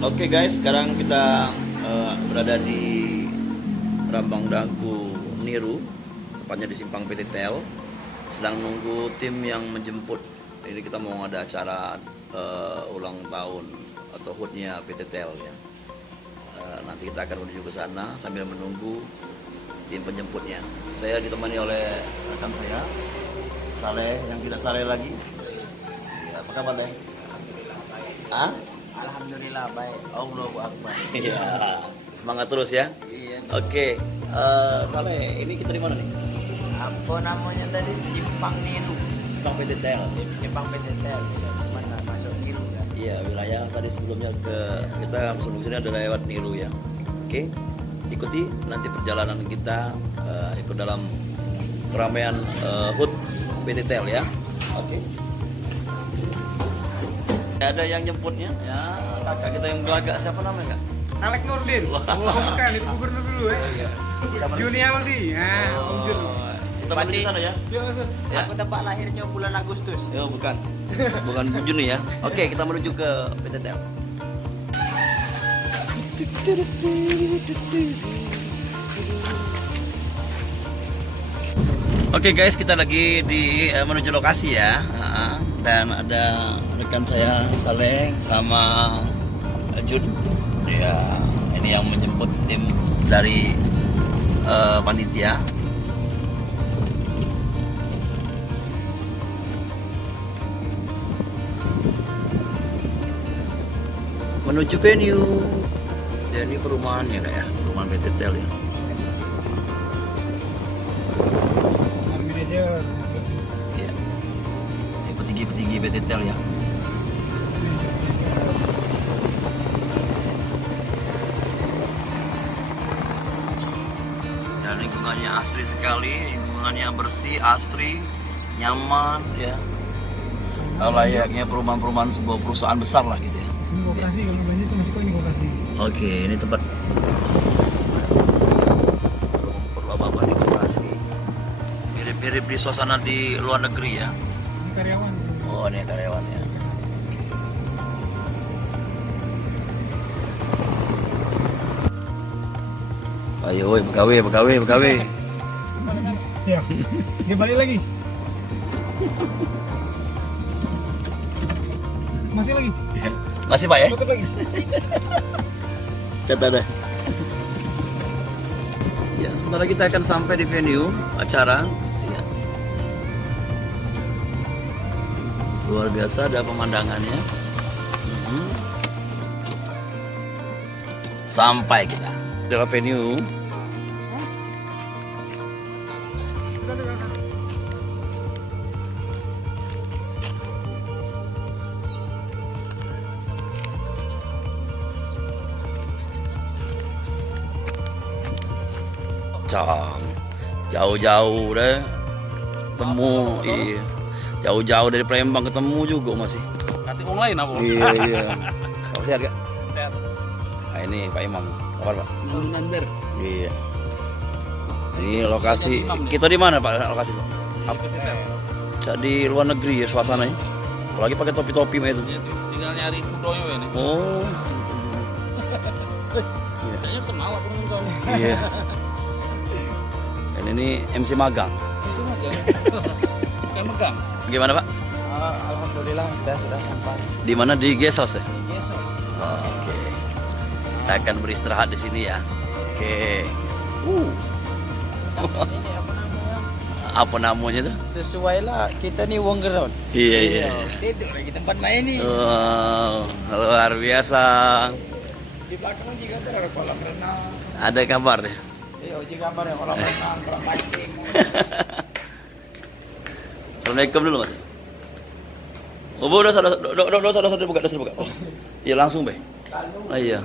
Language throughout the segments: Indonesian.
Oke guys, sekarang kita berada di Rambang Daku Niru, tepatnya di Simpang PT Tel. Sedang nunggu tim yang menjemput. Ini kita mau ada acara ulang tahun atau HUT-nya PT Tel ya. Nanti kita akan menuju ke sana sambil menunggu tim penjemputnya. Saya ditemani oleh rekan saya, Saleh yang tidak Saleh lagi. Ya, apa kabar Leh? Ah? Alhamdulillah baik. Allahu Akbar. Iya, semangat terus ya. Iya. Oke, Saleh, ini kita di mana nih? Apa namanya tadi? Simpang Niru. Simpang PT Tel. Simpang PTTL. Mana masuk Niru kan? Iya, wilayah tadi sebelumnya kita sebelum sini ada lewat Niru ya. Oke, ikuti nanti perjalanan kita ikut dalam keramaian HUT PT Tel ya. Oke. Ada yang jemputnya ya, kakak kita yang belagak, siapa namanya kak? Alek Nurdin. Oh, bukan, itu gubernur dulu ya. Siapa Juni Aldi. Nah, Om Jun. Kita menuju Berarti- sana ya. Yuk langsung. Ya. Aku tempat lahirnya bulan Agustus. Oh, bukan. Bukan Juni ya. Oke, kita menuju ke PT Tel. Oke guys, kita lagi di menuju lokasi ya. Dan ada rekan saya Saleh sama Jun. Ya, ini yang menjemput tim dari panitia. Menuju venue. Ya, ini perumahannya kak ya, perumahan PT Tel ya. Army Manager. Iya. Ini petinggi-petinggi PT Tel ya. Dan lingkungannya asri sekali, lingkungannya bersih, asri, nyaman ya. Layaknya perumahan-perumahan sebuah perusahaan besar lah gitu ya. Sini koperasi kalau belanja sama Siko ini koperasi. Oke, ini tempat perlu apa-apa di koperasi. Mirip-mirip di suasana di luar negeri ya. Ini karyawan di sini. Oh, ini karyawannya. Oke. Ayo, woi, begawe. Ya. Dia balik lagi. Masih lagi. Masih Pak ya? Tutup lagi. Kata dah. Ya, sebentar lagi kita akan sampai di venue acara. Ya. Luar biasa ada pemandangannya. Sampai kita dalam venue. Jauh-jauh deh temu, iya, jauh-jauh dari Palembang ketemu juga masih. Nanti orang lain aku. Iya. Apa sih harga? Nah, ini Pak Imam, kabar Pak? Nander. Iya. Ini lokasi kita di mana Pak? Lokasi Pak? Di luar negeri ya suasananya. Apalagi pakai topi-topi mah itu. Tinggal nyari kudonya ini. Oh. Saya kenal aku dengan kau. Iya. Dan ini MC magang. Bisa aja. Bukan megang. Gimana Pak? Alhamdulillah kita sudah sampai. Di mana di Gesos ya? Besok. Oke. Kita akan beristirahat di sini ya. Oke. Ini apa namanya? Apa namanya tuh? Sesuai lah kita nih wong ground. Iya. Tidur lagi tempat main nih. Wow, luar biasa. Di belakang juga ada kolam renang. Ada kabar ya? Iya, uji kabar ya kolam renang, kolam pancing. Assalamualaikum dulu Mas. Oh, udah buka. Iya langsung be. Ah, iya.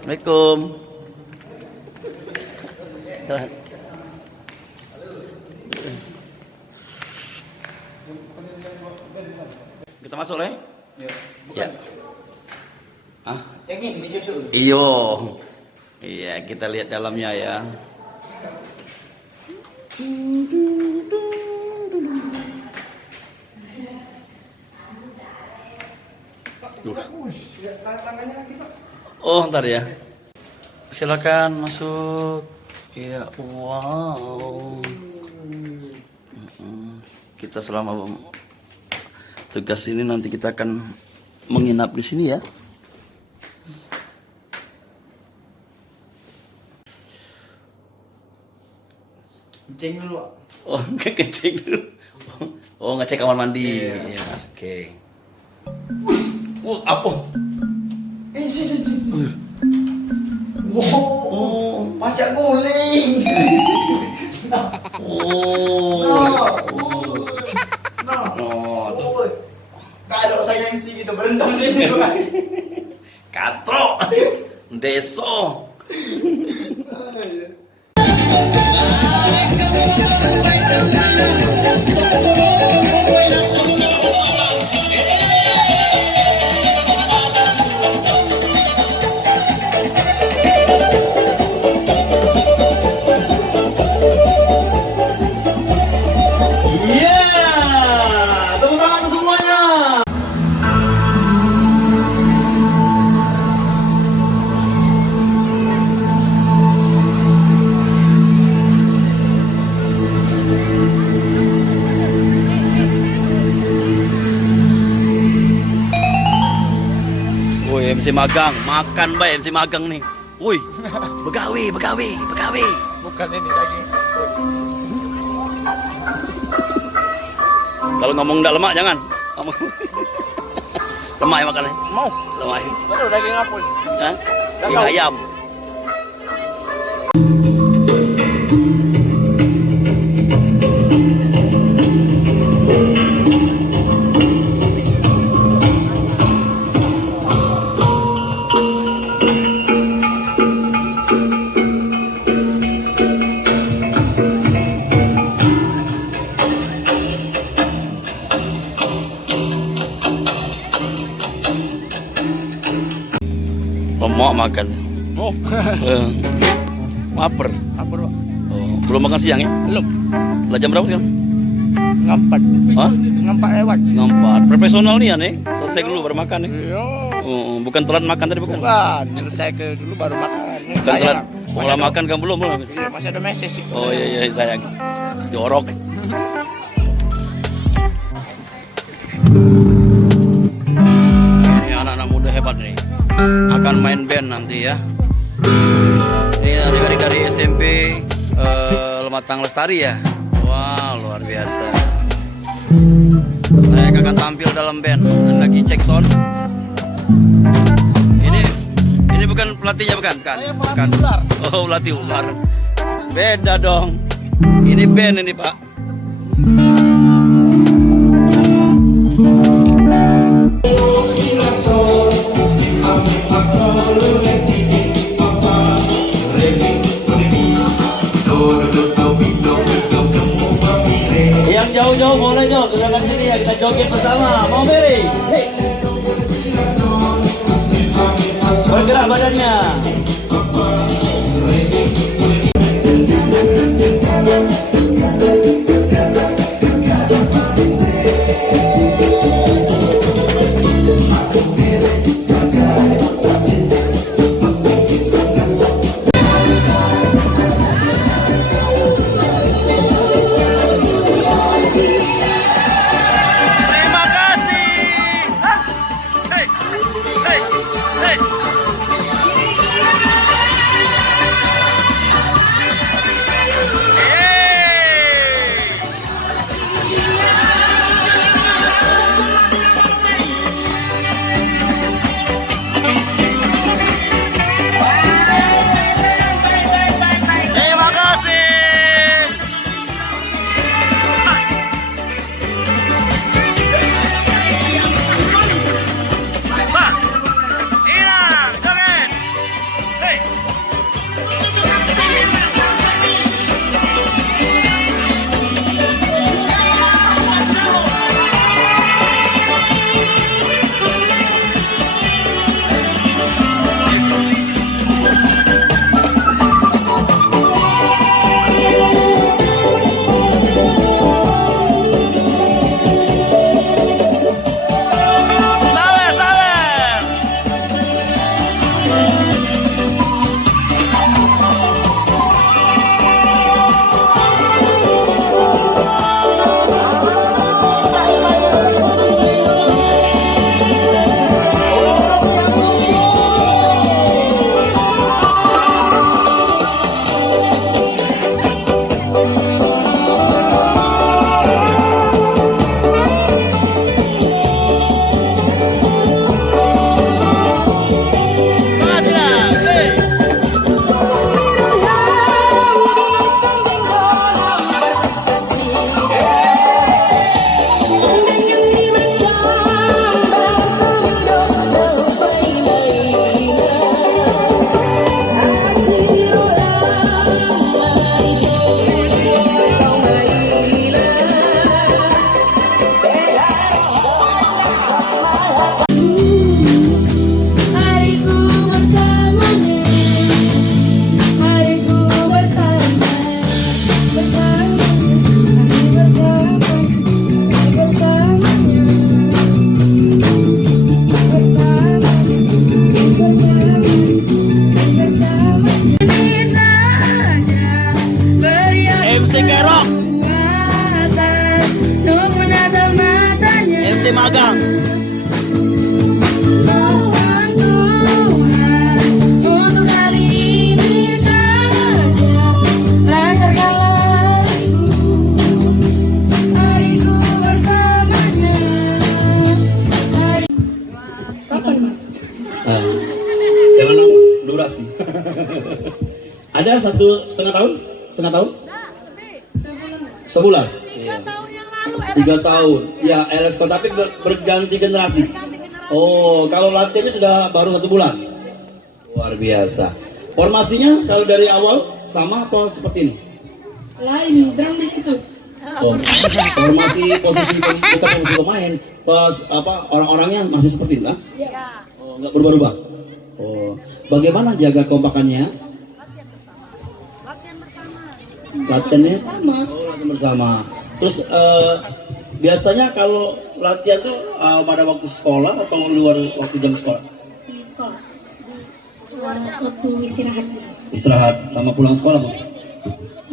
Assalamualaikum. Kita masuk lah. Ya. Ah, Ini dijujur. iyo. Iya, kita lihat dalamnya ya. Tangannya lagi Pak. Oh, ntar ya. Silakan masuk. Iya, wow. Kita selama tugas ini nanti kita akan menginap di sini ya. Ceng dulu Pak. Oh, ngecek dulu. Oh, ngecek kamar mandi. Iya, oke. Apa? Sini. Wow, pajak guling. Oh, terus Kalau saya MC gitu berendam sini. katro. Deso. Iya, tepuk tangan semuanya. Woi, MC magang, makan baik MC magang nih. Woi, begawi. Bukan ini lagi. Kalau ngomong ndak lemak jangan. Ngomong. Lemak ya makannya. Mau. Lemak. Baru daging apa? Hah? Daging ayam. Mau makan. Oh, Lapar. apa Pak? Oh, belum makan siang ya? Belum. Lah jam berapa sekarang? Ngampat. Hah? Ngampak lewat. Nampak. Profesional nih ya nih. Selesai dulu baru makan nih. Iya. Oh, bukan telat makan tadi bukan? Bukan, selesai ke dulu baru makan. Bukan telat. Pola makan kan belum. Iya, masih ada message sih. Oh iya sayang. Jorok. Ini anak-anak muda hebat nih. Akan main band nanti ya. Ini adik-adik dari SMP Lematang Lestari ya. Wah, luar biasa. Mereka akan tampil dalam band. Lagi cek sound. Ini bukan pelatihnya bukan? Bukan. Oh, pelatih ular. Beda dong. Ini band ini, Pak. Yang jauh-jauh boleh jauh ke sebelah sini ya, kita joget bersama. Mau Mary? Hey. Bergerak badannya. Terima kasih. Hey, hey, hey. Terima kasih. Ina. Ah. Jangan lama, durasi. Ada 1,5 tahun? Setengah tahun? Sebulan. 3 tahun yang lalu 3 tahun. Ya, LXCO tapi berganti generasi. Oh, kalau latihannya sudah baru 1 bulan. Luar biasa. Formasinya kalau dari awal sama apa seperti ini? lain drum di situ. Oh, formasi posisi bukan posisi pemain, pas apa orang-orangnya masih seperti itu lah. Ya. Oh, nggak berubah-ubah. Oh, bagaimana jaga kompakannya? Latihan bersama. Latihannya? Sama. Oh, latihan bersama. Terus biasanya kalau latihan tuh pada waktu sekolah atau luar waktu jam sekolah? Di sekolah. Waktu istirahat. Istirahat sama pulang sekolah, Bu?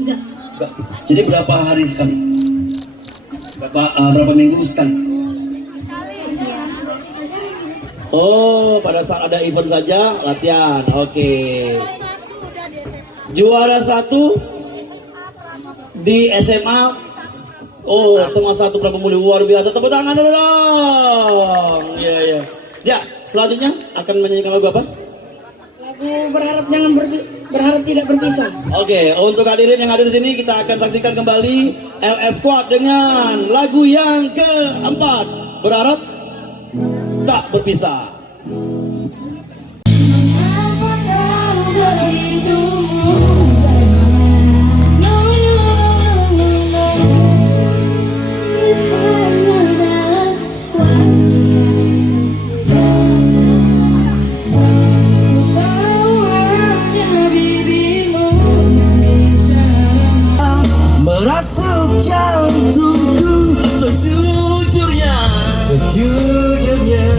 Enggak. Enggak. Jadi berapa hari sekali? Berapa minggu sekali? Oh, pada saat ada event saja latihan. Oke. Juara 1 di SMA. Oh, SMA 1 Prabu Muli, luar biasa. Tepuk tangan dulu dong. Iya, iya. Ya, selanjutnya akan menyanyikan lagu apa? Lagu berharap tidak berpisah. Oke, untuk hadirin yang hadir di sini kita akan saksikan kembali LS Squad dengan lagu yang keempat, Berharap Tak Berpisah. Merasuk jantungku sejujurnya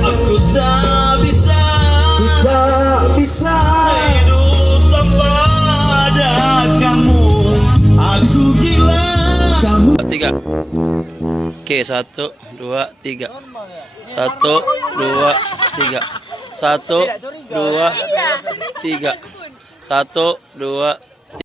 aku tak bisa hidup tanpa ada kamu, aku gila kamu. 3 Oke, 1, 2, 3 1, 2, 3 1, 2, 3 1, 2,